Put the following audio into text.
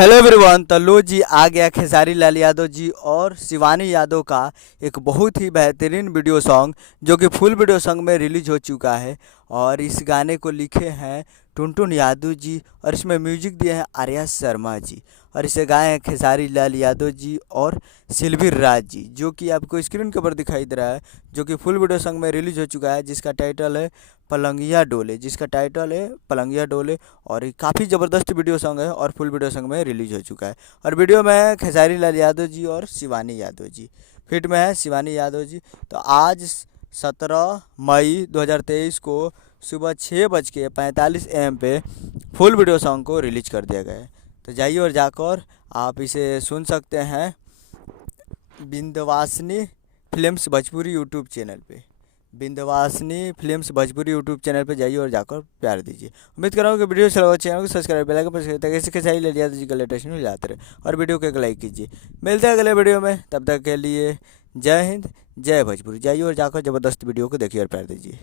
Hello everyone. तो लो जी आ गया खेसारी लाल यादव जी और शिवानी यादव का एक बहुत ही बेहतरीन वीडियो सॉन्ग जो कि फुल वीडियो सॉन्ग में रिलीज हो चुका है। और इस गाने को लिखे हैं टुनटुन यादव जी और इसमें म्यूजिक दिए हैं आर्या शर्मा जी और इसे गाए हैं खेसारी लाल यादव जी और सिलवी राज जी, जो कि आपको स्क्रीन के ऊपर दिखाई दे रहा है, जो कि फुल वीडियो सॉन्ग में रिलीज हो चुका है, जिसका टाइटल है पलंगिया डोले। और ये काफ़ी ज़बरदस्त वीडियो सॉन्ग है और फुल वीडियो सॉन्ग में रिलीज हो चुका है। और वीडियो में है खेसारी लाल यादव जी और शिवानी यादव जी, फिट में है शिवानी यादव जी। तो आज 17 मई 2023 को सुबह 6:45 AM पे फुल वीडियो सॉन्ग को रिलीज कर दिया गया है। तो जाइए और जाकर आप इसे सुन सकते हैं Vindhyavasini films Bhojpuri YouTube channel पे। Vindhyavasini films Bhojpuri YouTube channel पे जाइए और जाकर प्यार दीजिए। उम्मीद कर रहा हूँ कि वीडियो अच्छा लगा, चैनल को सब्सक्राइब बेल आइकन प्रेस करिए ताकि इसके सही ले लिया जी का लेटेस्ट न्यूज़ आते रहे। और वीडियो को एक लाइक कीजिए। मिलते हैं अगले वीडियो में, तब तक के लिए जय हिंद जय भोजपुरी। जाइए और जाकर ज़बरदस्त वीडियो को देखिए और प्यार दीजिए।